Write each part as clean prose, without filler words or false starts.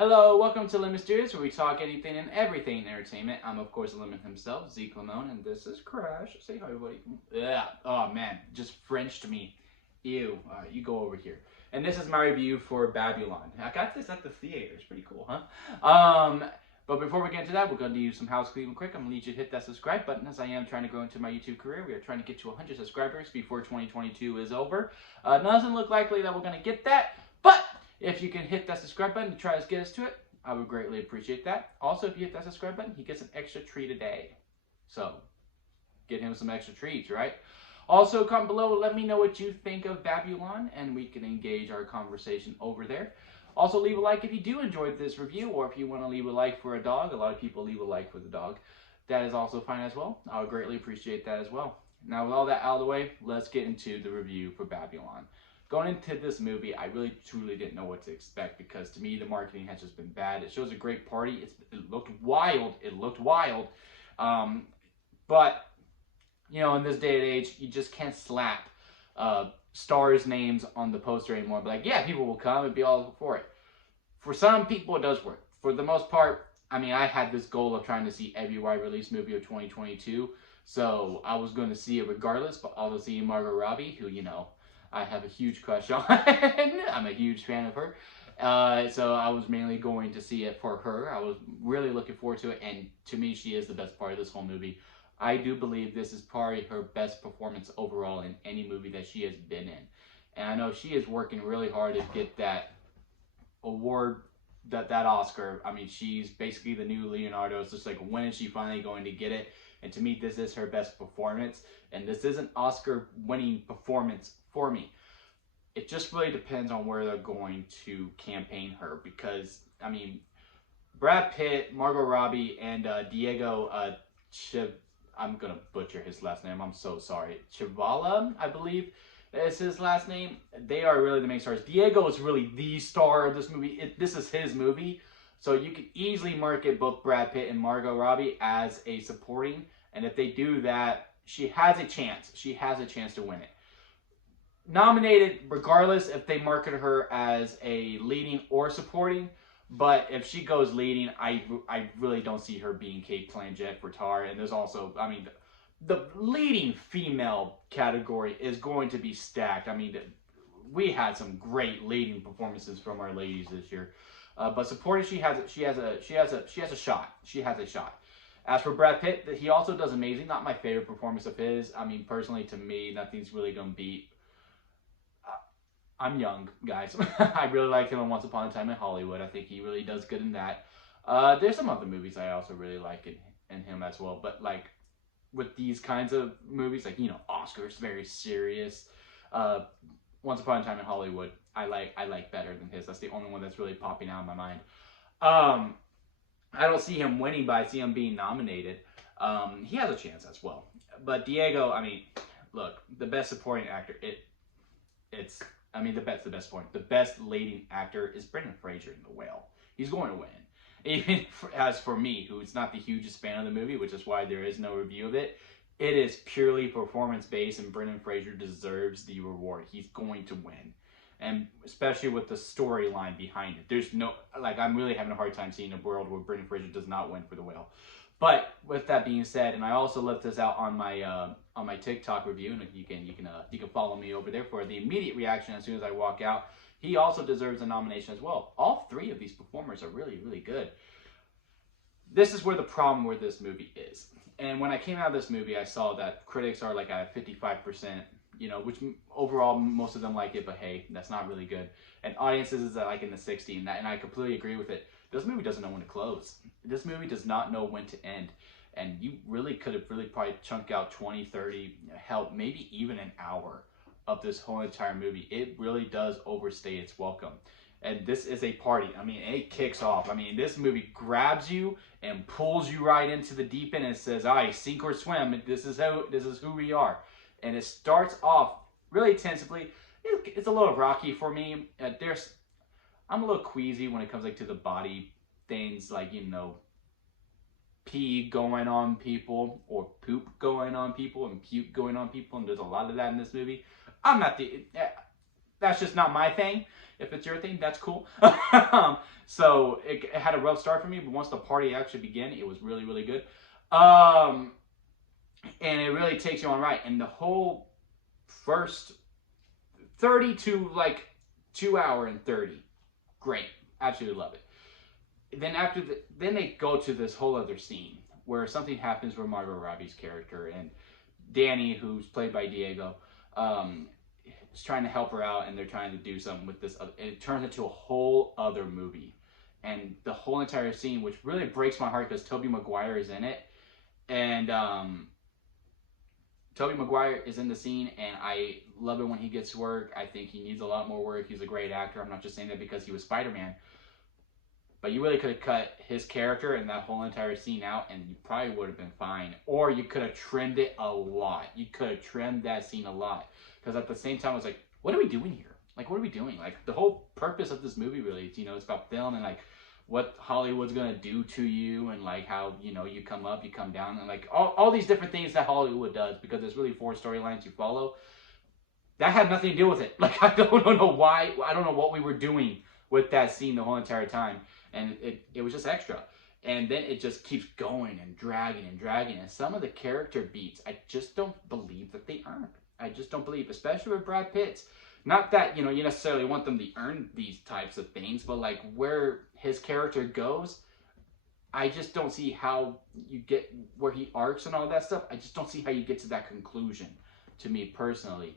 Hello, welcome to Lemon Studios, where we talk anything and everything entertainment. I'm, of course, Lemon himself, Zeke Lemon, and this is Crash. Say hi, everybody. Yeah. Oh, man. Just Frenched me. Ew. You go over here. And this is my review for Babylon. I got this at the theater. It's pretty cool, huh? But before we get into that, we're going to do some housekeeping quick. I'm going to need you to hit that subscribe button, as I am trying to grow into my YouTube career. We are trying to get to 100 subscribers before 2022 is over. Doesn't look likely that we're going to get that, but if you can hit that subscribe button and try to get us to it, I would greatly appreciate that. Also, if you hit that subscribe button, he gets an extra treat a day. So, get him some extra treats, right? Also, comment below, let me know what you think of Babylon, and we can engage our conversation over there. Also, leave a like if you do enjoy this review, or if you want to leave a like for a dog. A lot of people leave a like for the dog. That is also fine as well. I would greatly appreciate that as well. Now, with all that out of the way, let's get into the review for Babylon. Going into this movie, I really truly didn't know what to expect, because to me the marketing has just been bad. It shows a great party. It looked wild. But you know, in this day and age, you just can't slap stars' names on the poster anymore. But like, yeah, people will come and be all for it. For some people, it does work. For the most part, I mean, I had this goal of trying to see every wide release movie of 2022, so I was going to see it regardless. But also seeing Margot Robbie, who, you know, I have a huge crush on. I'm a huge fan of her. So I was mainly going to see it for her. I was really looking forward to it. And to me, she is the best part of this whole movie. I do believe this is probably her best performance overall in any movie that she has been in. And I know she is working really hard to get that award, that Oscar. I mean, she's basically the new Leonardo. It's just like, when is she finally going to get it? And to me, this is her best performance. And this is an Oscar-winning performance for me. It just really depends on where they're going to campaign her. Because, I mean, Brad Pitt, Margot Robbie, and Diego I'm going to butcher his last name. I'm so sorry. Chivala, I believe, is his last name. They are really the main stars. Diego is really the star of this movie. This is his movie. So you could easily market both Brad Pitt and Margot Robbie as a supporting. And if they do that, she has a chance. She has a chance to win it. Nominated regardless if they market her as a leading or supporting. But if she goes leading, I really don't see her being Cate Blanchett for Tar. And there's also, I mean, the leading female category is going to be stacked. I mean, we had some great leading performances from our ladies this year. But supporting, she has a shot. She has a shot. As for Brad Pitt, he also does amazing. Not my favorite performance of his. I mean, personally, to me, nothing's really gonna beat. I'm young, guys. I really like him in Once Upon a Time in Hollywood. I think he really does good in that. There's some other movies I also really like in him as well. But like with these kinds of movies, like, you know, Oscars, very serious. Once Upon a Time in Hollywood, I like better than his. That's the only one that's really popping out in my mind. I don't see him winning, but I see him being nominated. He has a chance as well. But Diego, I mean, look, the best supporting actor, that's the best point. The best leading actor is Brendan Fraser in The Whale. He's going to win. Even as for me, who's not the hugest fan of the movie, which is why there is no review of it, it is purely performance-based, and Brendan Fraser deserves the reward. He's going to win. And especially with the storyline behind it. There's no, like, I'm really having a hard time seeing a world where Brendan Fraser does not win for The Whale. But with that being said, and I also left this out on my TikTok review, and you can follow me over there for the immediate reaction as soon as I walk out. He also deserves a nomination as well. All three of these performers are really, really good. This is where the problem with this movie is. And when I came out of this movie, I saw that critics are like at 55%, you know, which overall most of them like it, but hey, that's not really good. And audiences is like in the 60s, and I completely agree with it. This movie doesn't know when to close. This movie does not know when to end. And you really could have probably chunked out 20, 30, hell, maybe even an hour of this whole entire movie. It really does overstay its welcome. And this is a party. I mean, it kicks off. I mean, this movie grabs you and pulls you right into the deep end and says, all right, sink or swim. This is who we are. And it starts off really tensively. It's a little rocky for me. I'm a little queasy when it comes like to the body things, like, you know, pee going on people or poop going on people and puke going on people, and there's a lot of that in this movie. That's just not my thing. If it's your thing, that's cool. So it had a rough start for me, but once the party actually began, it was really, really good. And it really takes you on right. And the whole first 30 to like 2 hour and 30, great, absolutely love it. Then then they go to this whole other scene where something happens with Margot Robbie's character, and Danny, who's played by Diego, is trying to help her out, and they're trying to do something with this. And it turns into a whole other movie, and the whole entire scene, which really breaks my heart because Tobey Maguire is in it, and Tobey Maguire is in the scene, and I love it when he gets work. I think he needs a lot more work. He's a great actor. I'm not just saying that because he was Spider-Man. But you really could have cut his character and that whole entire scene out, and you probably would have been fine. Or you could have trimmed it a lot. You could have trimmed that scene a lot. Because at the same time, I was like, what are we doing here? Like, what are we doing? Like, the whole purpose of this movie really is, it's about film and, like, what Hollywood's going to do to you, and, like, how, you come up, you come down, and, like, all these different things that Hollywood does, because there's really 4 storylines you follow. That had nothing to do with it. Like, I don't know why. I don't know what we were doing with that scene the whole entire time. And it was just extra. And then it just keeps going and dragging and dragging. And some of the character beats, I just don't believe that they earn. I just don't believe, especially with Brad Pitt. Not that, you necessarily want them to earn these types of things, but like where his character goes, I just don't see how you get where he arcs and all that stuff. I just don't see how you get to that conclusion, to me personally.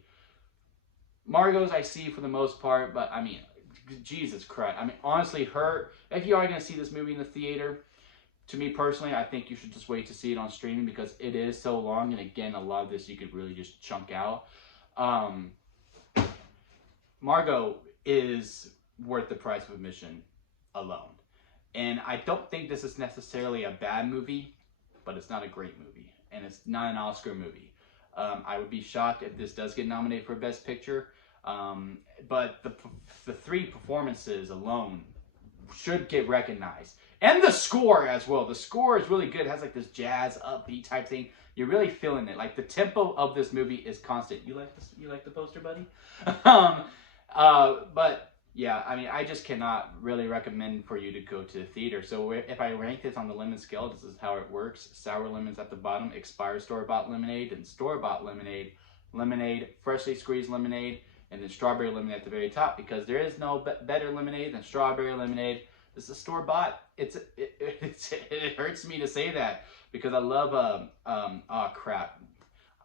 Margot's I see for the most part, but I mean, Jesus Christ. I mean, honestly, if you are going to see this movie in the theater, to me personally, I think you should just wait to see it on streaming because it is so long. And again, a lot of this you could really just chunk out. Margot is worth the price of admission alone. And I don't think this is necessarily a bad movie, but it's not a great movie. And it's not an Oscar movie. I would be shocked if this does get nominated for Best Picture. But the 3 performances alone should get recognized. And the score as well. The score is really good. It has like this jazz, upbeat type thing. You're really feeling it. Like the tempo of this movie is constant. You like this? You like the poster, buddy? But yeah, I mean, I just cannot really recommend for you to go to the theater. So if I rank this on the lemon scale, this is how it works. Sour lemons at the bottom, expired store-bought lemonade, and store-bought lemonade, lemonade, freshly squeezed lemonade, and then strawberry lemonade at the very top, because there is no better lemonade than strawberry lemonade. This is store-bought. It hurts me to say that because I love oh crap.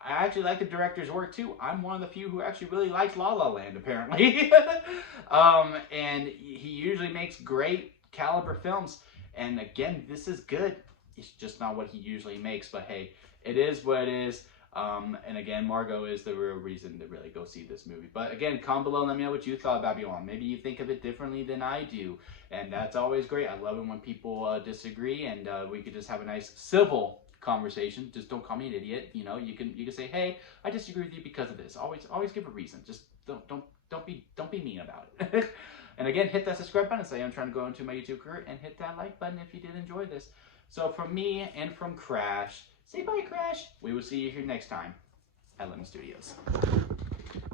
I actually like the director's work too. I'm one of the few who actually really likes La La Land, apparently. And he usually makes great caliber films. And again, this is good. It's just not what he usually makes. But hey, it is what it is. And again, Margot is the real reason to really go see this movie. But again, comment below and let me know what you thought about Babylon. Maybe you think of it differently than I do. And that's always great. I love it when people disagree, and we could just have a nice civil conversation. Just don't call me an idiot. You can say, hey, I disagree with you because of this. Always give a reason. Just don't be mean about it. And again, hit that subscribe button. Say I'm trying to go into my YouTube career, and hit that like button if you did enjoy this. So from me and from Crash, say bye, Crash. We will see you here next time at Lemon Studios.